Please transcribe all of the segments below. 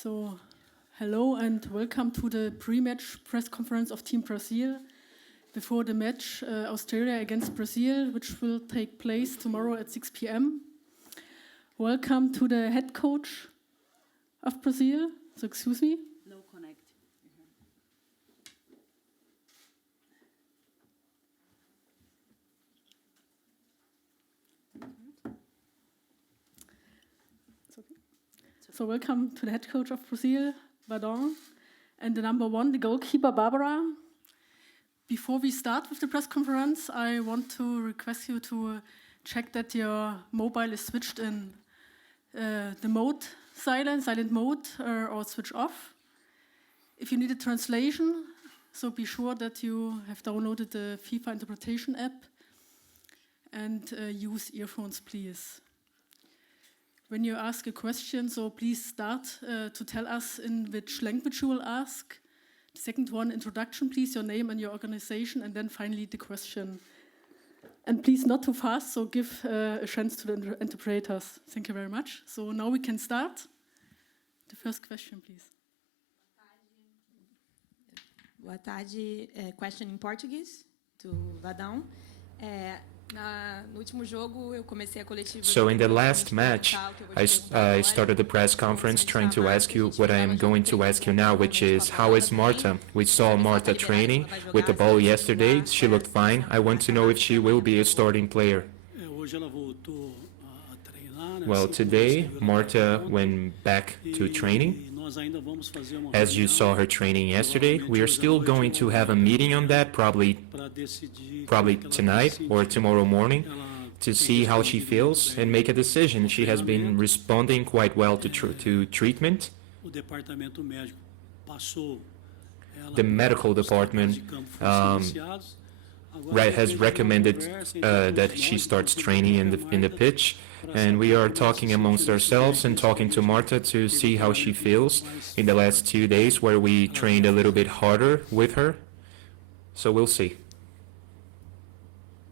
So, hello and welcome to the pre-match press conference of Team Brazil before the match Australia against Brazil, which will take place tomorrow at 6 p.m. Welcome to the head coach of Brazil. So, excuse me. No connect. So welcome to the head coach of Brazil, Vadon, and the number one, the goalkeeper, Barbara. Before we start with the press conference, I want to request you to check that your mobile is switched in the mode silent mode, or switch off. If you need a translation, so be sure that you have downloaded the FIFA interpretation app and use earphones, please. When you ask a question, so please start to tell us in which language you will ask. The second one, introduction, please, your name and your organization, and then finally the question. And please not too fast, so give a chance to the interpreters. Thank you very much. So now we can start. The first question, please. Boa tarde. Question in Portuguese to Vadão. So in the last match, I started the press conference trying to ask you what I am going to ask you now, which is, how is Marta? We saw Marta training with the ball yesterday. She looked fine. I want to know if she will be a starting player. Well, today, Marta went back to training. As you saw her training yesterday, we are still going to have a meeting on that, probably tonight or tomorrow morning, to see how she feels and make a decision. She has been responding quite well to treatment. The medical department has recommended that she starts training in the pitch. And we are talking amongst ourselves and talking to Marta to see how she feels in the last 2 days, where we trained a little bit harder with her. So we'll see.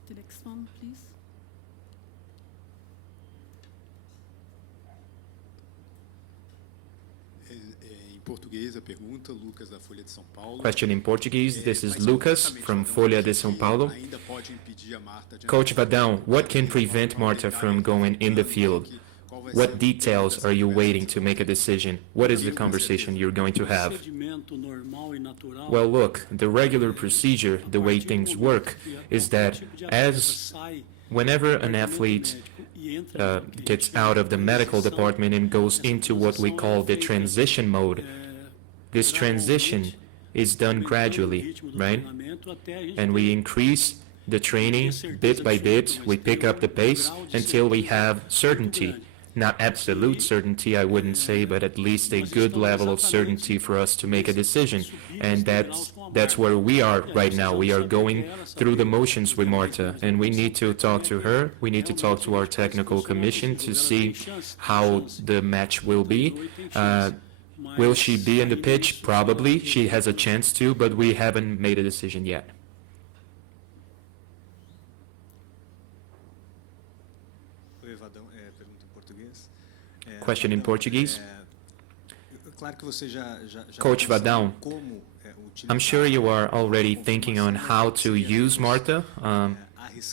The next one, please. Question in Portuguese. This is Lucas from Folha de São Paulo. Coach Vadão, what can prevent Marta from going in the field? What details are you waiting to make a decision? What is the conversation you're going to have? Well, look, the regular procedure, the way things work, is that whenever an athlete gets out of the medical department and goes into what we call the transition mode, this transition is done gradually, right? And we increase the training bit by bit. We pick up the pace until we have certainty. Not absolute certainty, I wouldn't say, but at least a good level of certainty for us to make a decision. And that's where we are right now. We are going through the motions with Marta, and we need to talk to her. We need to talk to our technical commission to see how the match will be. Will she be in the pitch? Probably. She has a chance to, but we haven't made a decision yet. Question in Portuguese. Coach Vadão, I'm sure you are already thinking on how to use Marta.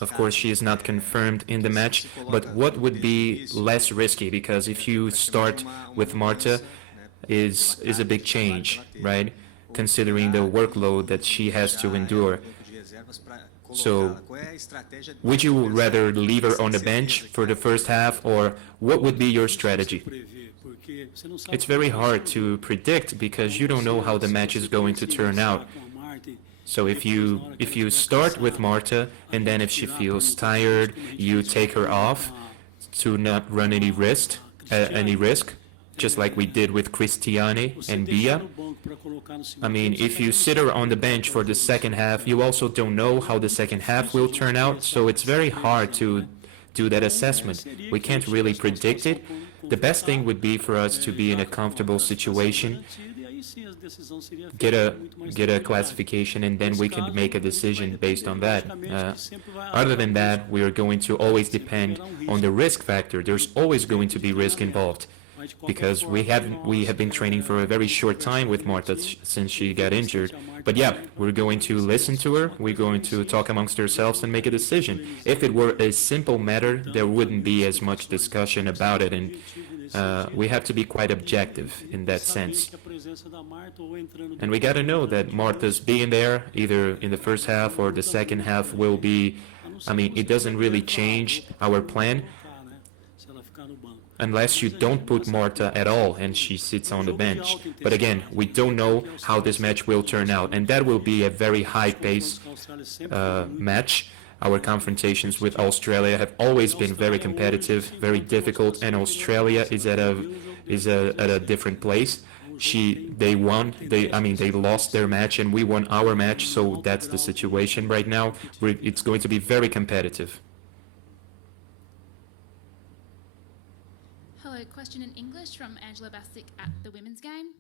Of course, she is not confirmed in the match, but what would be less risky? Because if you start with Marta, is a big change, right? Considering the workload that she has to endure. So, would you rather leave her on the bench for the first half, or what would be your strategy? It's very hard to predict because you don't know how the match is going to turn out. So if you start with Marta, and then if she feels tired, you take her off to not run any risk, just like we did with Cristiane and Bia. I mean, if you sit her on the bench for the second half, you also don't know how the second half will turn out, so it's very hard to do that assessment. We can't really predict it. The best thing would be for us to be in a comfortable situation, get a classification, and then we can make a decision based on that. Other than that, we are going to always depend on the risk factor. There's always going to be risk involved. because we have been training for a very short time with Marta since she got injured. But yeah, we're going to listen to her. We're going to talk amongst ourselves and make a decision. If it were a simple matter, there wouldn't be as much discussion about it, and we have to be quite objective in that sense. And we got to know that Marta's being there, either in the first half or the second half, will be, I mean, it doesn't really change our plan unless you don't put Marta at all and she sits on the bench. But again, we don't know how this match will turn out, and that will be a very high-paced match. Our confrontations with Australia have always been very competitive, very difficult, and Australia is at a different place. They lost their match and we won our match, so that's the situation right now. It's going to be very competitive. Hello, question in English from Angela Bassick at the women's game.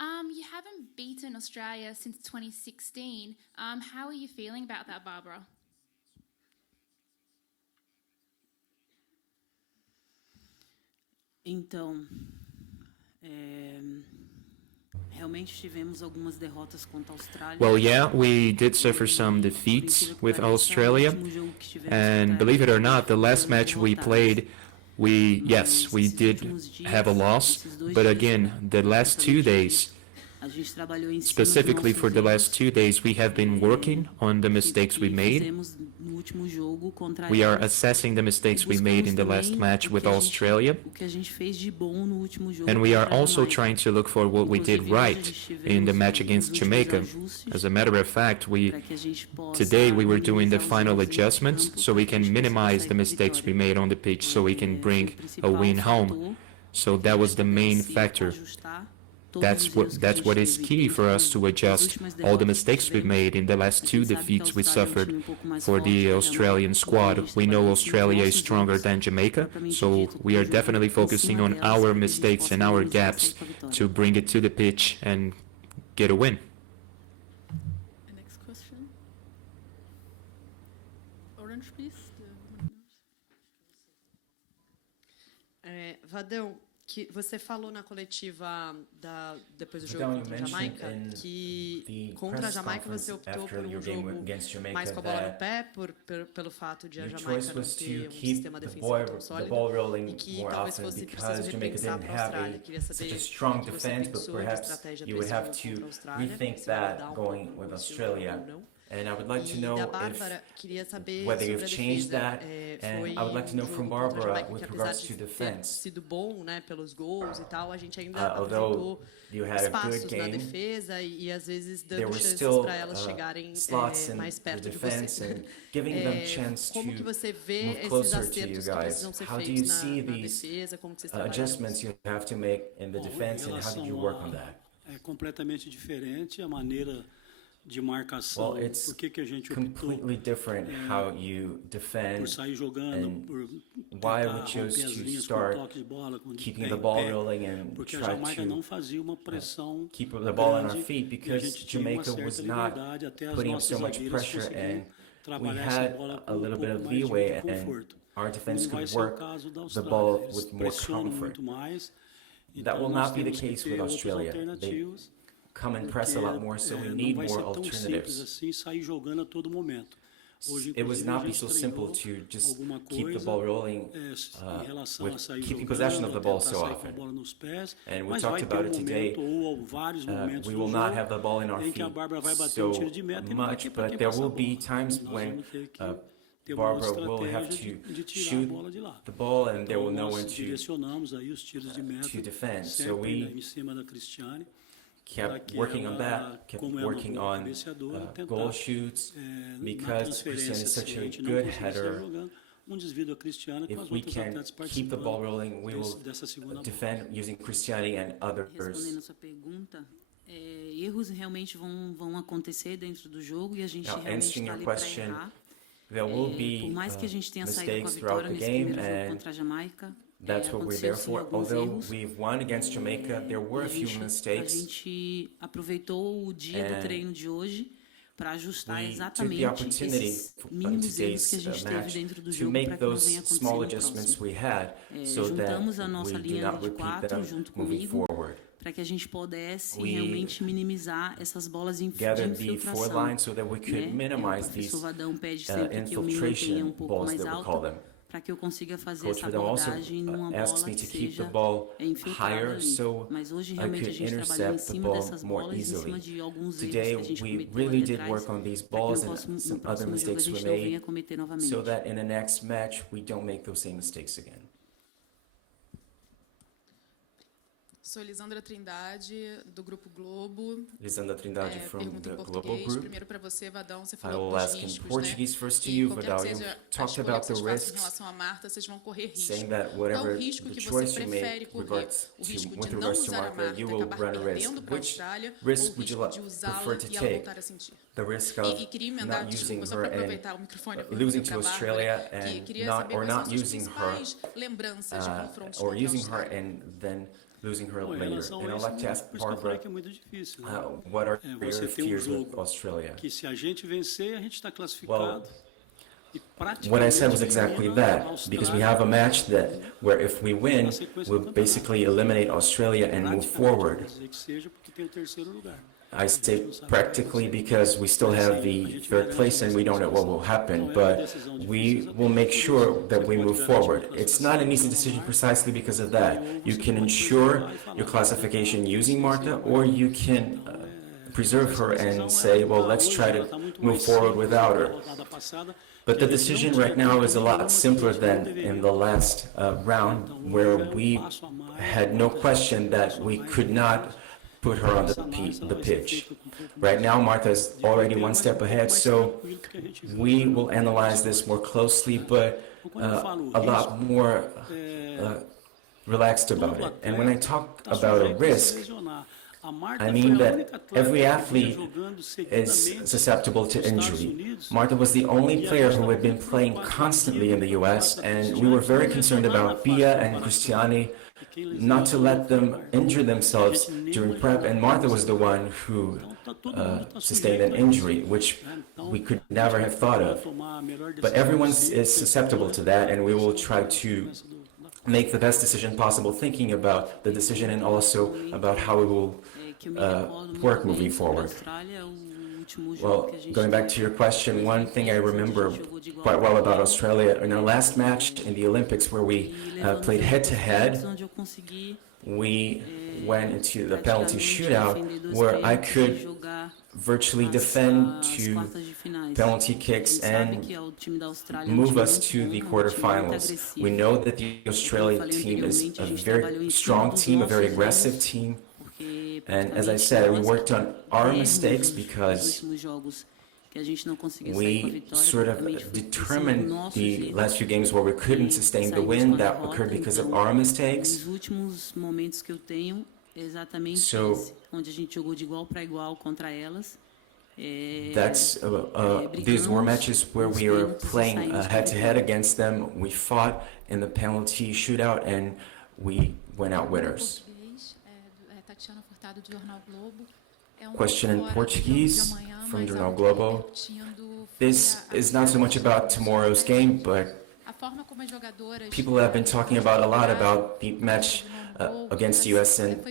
You haven't beaten Australia since 2016. How are you feeling about that, Barbara? Então, realmente tivemos algumas derrotas contra a Austrália. Well, yeah, we did suffer some defeats with Australia, and believe it or not, the last match we played, we did have a loss, but again, the last 2 days, specifically for the last 2 days, we have been working on the mistakes we made. We are assessing the mistakes we made in the last match with Australia, and we are also trying to look for what we did right in the match against Jamaica. As a matter of fact, today we were doing the final adjustments so we can minimize the mistakes we made on the pitch so we can bring a win home. So that was the main factor. That's what is key for us to adjust all the mistakes we made in the last 2 defeats we suffered for the Australian squad. We know Australia is stronger than Jamaica, so we are definitely focusing on our mistakes and our gaps to bring it to the pitch and get a win. The next question. Orange, please. Vadão, que você falou na coletiva depois do jogo contra a Jamaica que contra a Jamaica você optou por um jogo mais com a bola no pé pelo fato de a Jamaica não ter um sistema defensivo tão sólido e que talvez fosse preciso repensar para a Austrália. Queria saber se você pensou em estratégia para esse jogo contra a Austrália, se vai mudar um pouco o seu jogo ou não. And I would like to know whether you've changed that, and I would like to know from Barbara with regards to defense. Sido bom, né, pelos gols e tal, a gente ainda Although you had a good espaços na game, defesa e às vezes there dando were chances still para elas chegarem slots in mais perto the de defense você. and giving them chance to Como que você vê move esses closer to you acertos que guys? precisam ser How do you feitos see na these defesa? Como que vocês trabalham adjustments you have to make in the defense, and how did you work on that? É completamente diferente a maneira de marcação. Well, it's Por que a gente optou completely different how you defend, por sair jogando, and por why tentar we chose romper as to linhas com start toque de bola, com keeping pé the em ball pé, rolling and porque a try Jamaica não to fazia uma pressão keep the ball on our grande feet, e a because gente tinha uma Jamaica was certa not liberdade até as putting up nossas so much zagueiras pressure, conseguirem and we trabalhar essa had bola a com little bit pouco of mais de leeway, and conforto. our defense Não vai could ser o work caso da the Austrália. ball Eles with more pressionam comfort. muito mais. That Então will nós not be the temos que case ter with outras Australia. They alternativas. come and press a lot more, so we Não need vai more ser tão simples alternatives. assim sair jogando a todo momento. Hoje, It would inclusive, a not be gente so simple treinou to just alguma keep the coisa ball rolling em relação a with sair keeping jogando, possession of the ball tentar so sair com a often. bola nos pés, And we mas talked vai ter about it today. momento ou vários momentos We do will jogo not have the ball in our em que a feet Bárbara vai bater so tiro de meta e não vai ter much, para but quem there passar a will be bola. times Nós when vamos ter que ter uma Barbara will have estratégia to de tirar a shoot bola de lá. the ball, and they Então will know nós when to direcionamos aí os tiros de meta to defend. So sempre we em cima da Cristiane. kept working on that, kept working on goal shoots, because Christian is such a good header. If we can keep the ball rolling, we will defend using Cristiane and others. Respondendo a sua pergunta, erros realmente vão acontecer dentro do jogo e a gente Now, realmente answering está your ali para question, errar. there will be Por mais que a gente tenha saído com a mistakes throughout vitória the nesse game, primeiro jogo and contra a Jamaica, that's what we're there aconteceu sim for. alguns Although erros. we've won against Jamaica, there were a few A mistakes. gente aproveitou o dia do And treino de hoje para ajustar we took the exatamente opportunity esses in mínimos erros que a today's gente teve match dentro do to jogo para make que não those venha acontecer small no adjustments próximo. we had so that Juntamos a nossa we do linha not de repeat quatro them junto moving comigo forward. para que a gente pudesse We realmente minimizar essas bolas de gathered the four infiltração. lines so that we could O minimize these professor Vadão pede sempre que eu me mantenha infiltration pouco balls mais that we call alta them. para que eu consiga fazer Coach essa Vidal also abordagem numa asks bola me que to keep the seja ball infiltrada higher ali. so Mas hoje I realmente a could gente trabalhou em intercept the cima ball dessas more bolas, em cima easily. de alguns erros Today que a gente we cometeu really ali did atrás, work on these para que balls no and próximo, some no other próximo jogo a mistakes we gente não venha made cometer novamente. so that in the next match we don't make those same mistakes again. Sou Lisandra Trindade, do Grupo Globo. Lisandra Trindade from Pergunta the em Global português. Group. Primeiro para você, Vadão, você I falou will dos ask in riscos, Portuguese né? first to E you, qualquer Vidal. que You seja a talked escolha about que the vocês façam em risks, relação a Marta, vocês vão correr risco. saying that Qual whatever o risco the que você choice you prefere make correr? regards O risco with de não regards to usar a Martha, Marta you e will acabar run a perdendo risk. para a Which Austrália, risk ou o would you risco de usá-la prefer to e ela take? voltar a sentir? The risk E queria emendar, not using desculpa, só her para and aproveitar o microfone losing to para a Bárbara, Australia que and queria not saber or quais são not suas using her principais lembranças de confrontos or contra a using her Austrália. and then losing her Bom, em later. relação And a I'd isso, like to ask por isso que eu falei Barbara, que é muito difícil. Né? what are Você your tem fears with jogo Australia? que se a gente vencer, a gente está classificado. E What I said was praticamente exactly elimina a that, because we have a match that where if we win, we'll basically eliminate Australia and move forward. Praticamente, quer dizer que seja porque tem o terceiro lugar. I say practically because we still have the third place and we don't know what will happen, but we will make sure that we move forward. It's not an easy decision precisely because of that. You can ensure your classification using Marta, or you can preserve her and say, well, let's try to move forward without her. But the decision right now is a lot simpler than in the last round, where we had no question that we could not put her on the pitch. Right now, Martha is already one step ahead, so we will analyze this more closely, but a lot more relaxed about it. And when I talk about a risk, I mean that every athlete is susceptible to injury. Marta was the only player who had been playing constantly in the US, and we were very concerned about Pia and Cristiane not to let them injure themselves during prep, and Marta was the one who sustained an injury, which we could never have thought of. But everyone is susceptible to that, and we will try to make the best decision possible, thinking about the decision and also about how we will work moving forward. Well, going back to your question, one thing I remember quite well about Australia, in our last match in the Olympics where we played head-to-head, we went into the penalty shootout where I could virtually defend two penalty kicks and move us to the quarterfinals. We know that the Australian team is a very strong team, a very aggressive team. And as I said, we worked on our mistakes because we sort of determined the last few games where we couldn't sustain the win that occurred because of our mistakes. So that's these were matches where we were playing head-to-head against them. We fought in the penalty shootout and we went out winners. Question in Portuguese from Jornal Globo. This is not so much about tomorrow's game, but people have been talking about a lot about the match against US and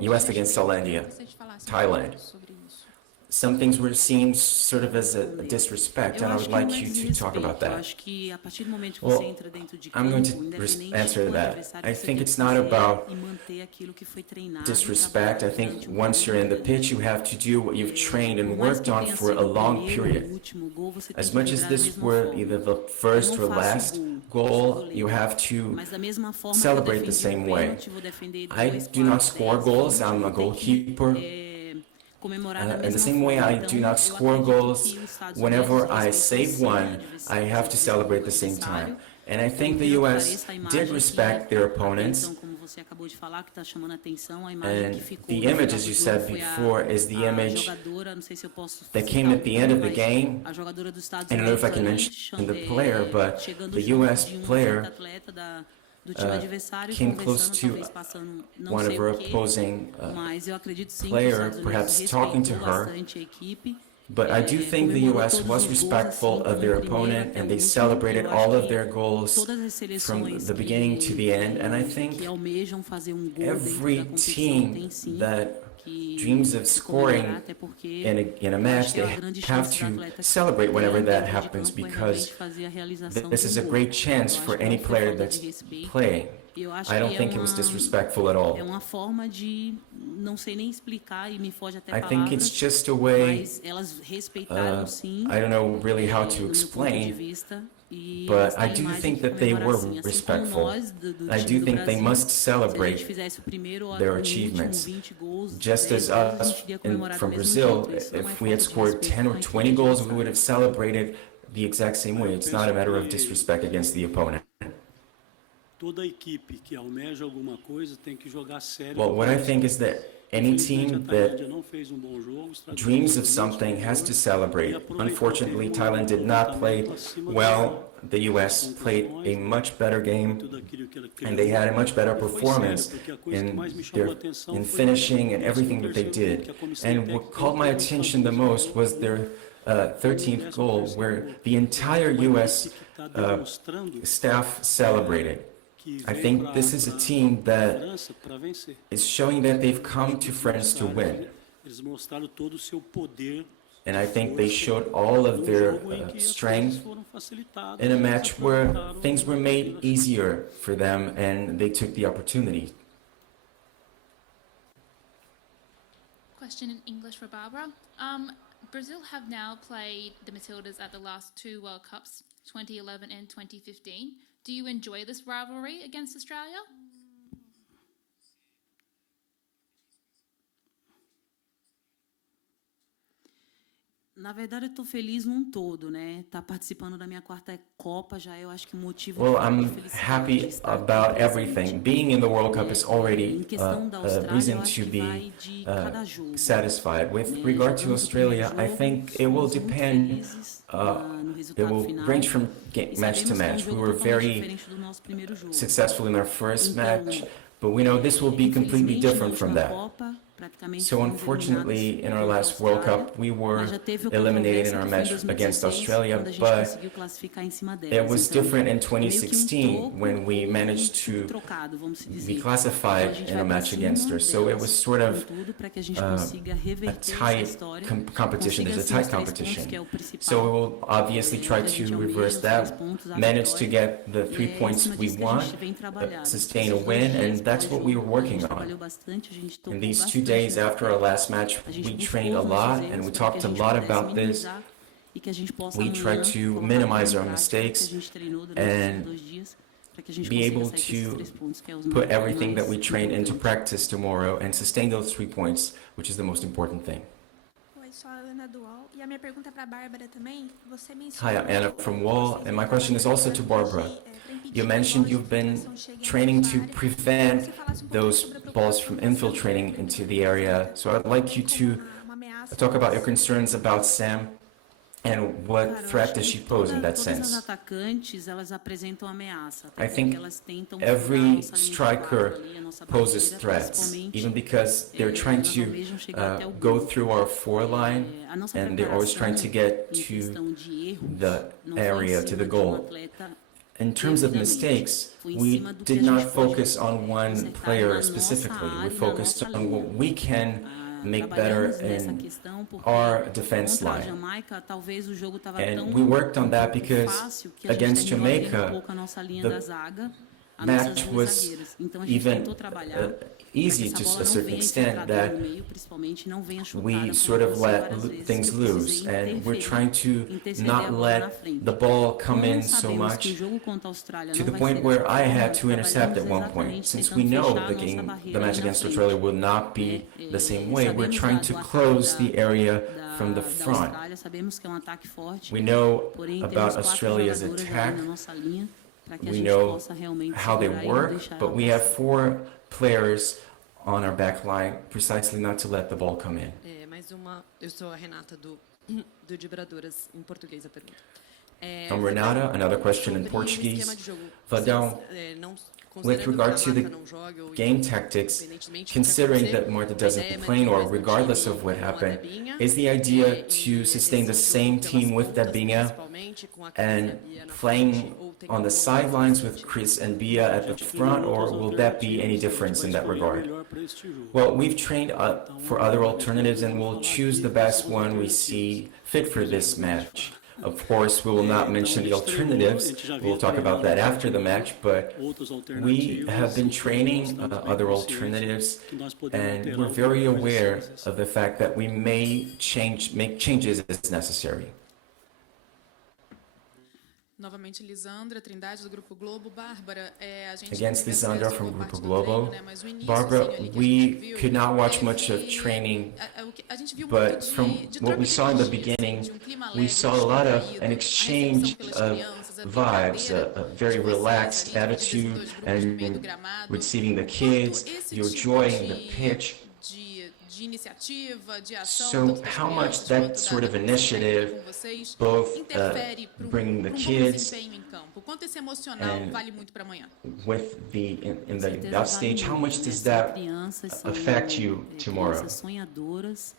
US against Thailand. Some things were seen sort of as a disrespect, and I would like you to talk about that. Well, I'm going to answer that. I think it's not about disrespect. I think once you're in the pitch, you have to do what you've trained and worked on for a long period. As much as this were either the first or last goal, you have to celebrate the same way. I do not score goals. I'm a goalkeeper. In the same way I do not score goals, whenever I save one, I have to celebrate the same time. And I think the US did respect their opponents. And the image, as you said before, is the image that came at the end of the game. I don't know if I can mention the player, but the US player came close to one of her opposing player, perhaps talking to her, But I do think the US was respectful of their opponent, and they celebrated all of their goals from the beginning to the end. And I think every team that dreams of scoring in a match, they have to celebrate whenever that happens, because this is a great chance for any player that's playing. I don't think it was disrespectful at all. I think it's just a way, I don't know really how to explain, but I do think that they were respectful. I do think they must celebrate their achievements. Just as us from Brazil, if we had scored 10 or 20 goals, we would have celebrated the exact same way. It's not a matter of disrespect against the opponent. Well, what I think is that any team that dreams of something has to celebrate. Unfortunately, Thailand did not play well. The US played a much better game, and they had a much better performance in finishing and everything that they did. And what caught my attention the most was their 13th goal, where the entire US staff celebrated. I think this is a team that is showing that they've come to France to win. And I think they showed all of their strength in a match where things were made easier for them, and they took the opportunity. Question in English for Barbara. Brazil have now played the Matildas at the last two World Cups, 2011 and 2015. Do you enjoy this rivalry against Australia? Na verdade, eu estou feliz num todo, né? Tá participando da minha quarta Copa já, eu acho que o motivo. Well, I'm happy about everything. Being in the World Cup is already a reason to be satisfied. With regard to Australia, I think it will depend. It will range from match to match. We were very successful in our first match, but we know this will be completely different from that. So unfortunately, in our last World Cup, we were eliminated in our match against Australia, but it was different in 2016 when we managed to be classified in a match against her. So it was sort of a tight competition. There's a tight competition. So we will obviously try to reverse that, manage to get the 3 points we want, sustain a win, and that's what we were working on. In these 2 days after our last match, we trained a lot and we talked a lot about this. We tried to minimize our mistakes and be able to put everything that we trained into practice tomorrow and sustain those 3 points, which is the most important thing. Hi, I'm Anna from Wall, and my question is also to Barbara. You mentioned you've been training to prevent those balls from infiltrating into the area. So I'd like you to talk about your concerns about Sam and what threat does she pose in that sense. I think every striker poses threats, even because they're trying to go through our forward line, and they're always trying to get to the area, to the goal. In terms of mistakes, we did not focus on one player specifically. We focused on what we can make better in our defense line. And we worked on that because against Jamaica, the match was even easy to a certain extent that we sort of let things loose, and we're trying to not let the ball come in so much to the point where I had to intercept at one point. Since we know the match against Australia will not be the same way, we're trying to close the area from the front. We know about Australia's attack. We know how they work, but we have 4 players on our back line precisely not to let the ball come in. Mais uma, eu sou a Renata do Vibradoras, em português a pergunta. From Renata, another question in Portuguese. Vadão, with regard to the game tactics, considering that Marta doesn't complain or regardless of what happened, is the idea to sustain the same team with Debinha and playing on the sidelines with Chris and Bia at the front, or will that be any difference in that regard? Well, we've trained for other alternatives and we'll choose the best one we see fit for this match. Of course, we will not mention the alternatives. We'll talk about that after the match, but we have been training other alternatives, and we're very aware of the fact that we may make changes as necessary. Novamente, Lisandra, Trindade do Grupo Globo. Bárbara, a gente Against não Lisandra viu from a Grupo parte do Globo. treino, né? Mas o início, Barbara, assim, ali que a we gente viu, could not watch much of training, a gente viu but muito from de what troca we de saw in the energia, assim, beginning, de clima we leve, saw a lot of descontraído, an a exchange recepção pelas of crianças, a vibes, brincadeira a very de vocês relaxed ali, divididos em attitude, dois grupos no meio do and gramado. receiving the Quanto kids, esse you're tipo enjoying the pitch. de iniciativa, de ação, So tanto das how much crianças that quanto sort of da comissão técnica initiative, com vocês, both interfere bringing the bom kids desempenho em campo? Quanto esse emocional and vale muito para amanhã? with the in the Certeza upstage, vale how much muito, does né? São that crianças, são, affect you tomorrow? crianças sonhadoras.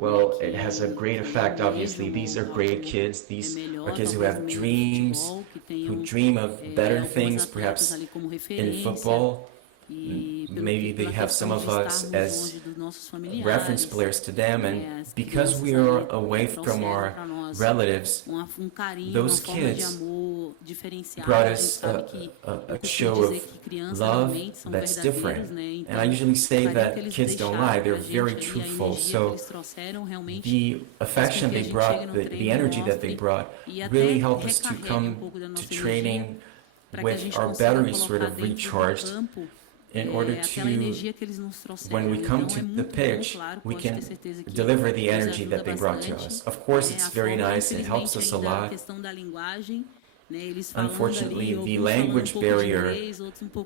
Well, it has a great effect, obviously. These are great kids. These are kids who have dreams, who dream of better things, perhaps in football. Maybe they have some of us as reference players to them, and because we are away from our relatives, those kids brought us a show of love that's different. And I usually say that kids don't lie, they're very truthful. So the affection they brought, the energy that they brought, really helped us to come to training with our batteries sort of recharged, in order to, when we come to the pitch, we can deliver the energy that they brought to us. Of course, it's very nice, it helps us a lot. Unfortunately, the language barrier,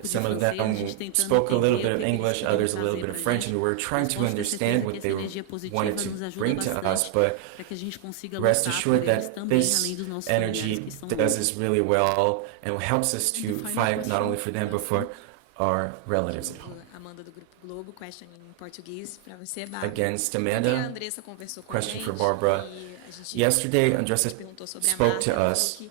some of them spoke a little bit of English, others a little bit of French, and we were trying to understand what they wanted to bring to us, but rest assured that this energy does us really well and helps us to fight not only for them, but for our relatives at home. Amanda do Grupo Globo, question em português para você, Bárbara. Against Ontem a Amanda, Andressa conversou com a question gente for Barbara. e a gente Yesterday, Andressa perguntou sobre a spoke Marta, to ela us, falou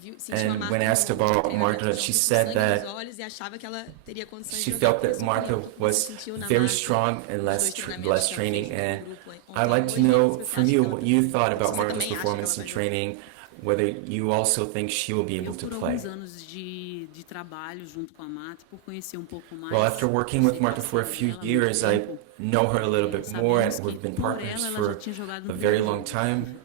que sentiu a and Marta when asked como about treinadora, Marta, que she tinha said sangue that nos olhos e achava que ela teria condições de she jogar felt por that esse Marta motivo. was Você sentiu na very Marta strong and os less dois treinamentos less que ela training, fez and no grupo ontem I'd like e to hoje? know Você from acha you que ela what you thought about você Marta's também acha que performance ela in vai training, whether you also think she will be able Eu, to por play. alguns anos de trabalho junto com a Marta, por conhecer pouco mais. Well, after working with Marta for a few years, I know her a little bit more, and we've been partners for a very long time.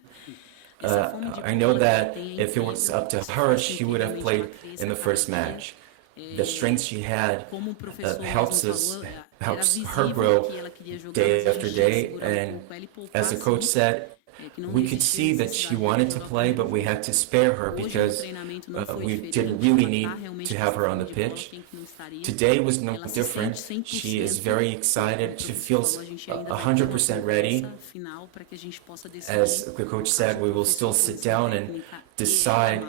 I know that if it was up to her, she would have played in the first match. The strength she had helps her grow day after day, and as the coach said, we could see that she wanted to play, but we had to spare her because we didn't really need to have her on the pitch. Today was no different. She is very excited. She feels 100% ready. As the coach said, we will still sit down and decide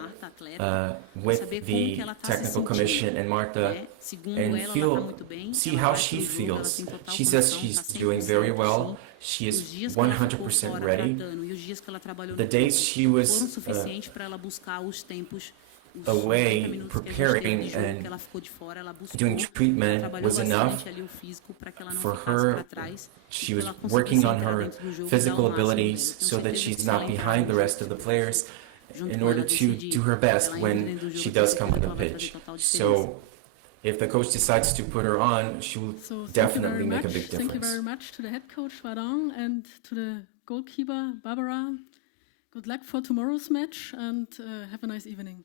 with the technical commission and Marta and see how she feels. She says she's doing very well. She is 100% ready. The days she was away preparing and doing treatment was enough for her. She was working on her physical abilities so that she's not behind the rest of the players in order to do her best when she does come on the pitch. So if the coach decides to put her on, she will definitely make a big difference. Thank you very much to the head coach Vadon and to the goalkeeper Barbara. Good luck for tomorrow's match and have a nice evening.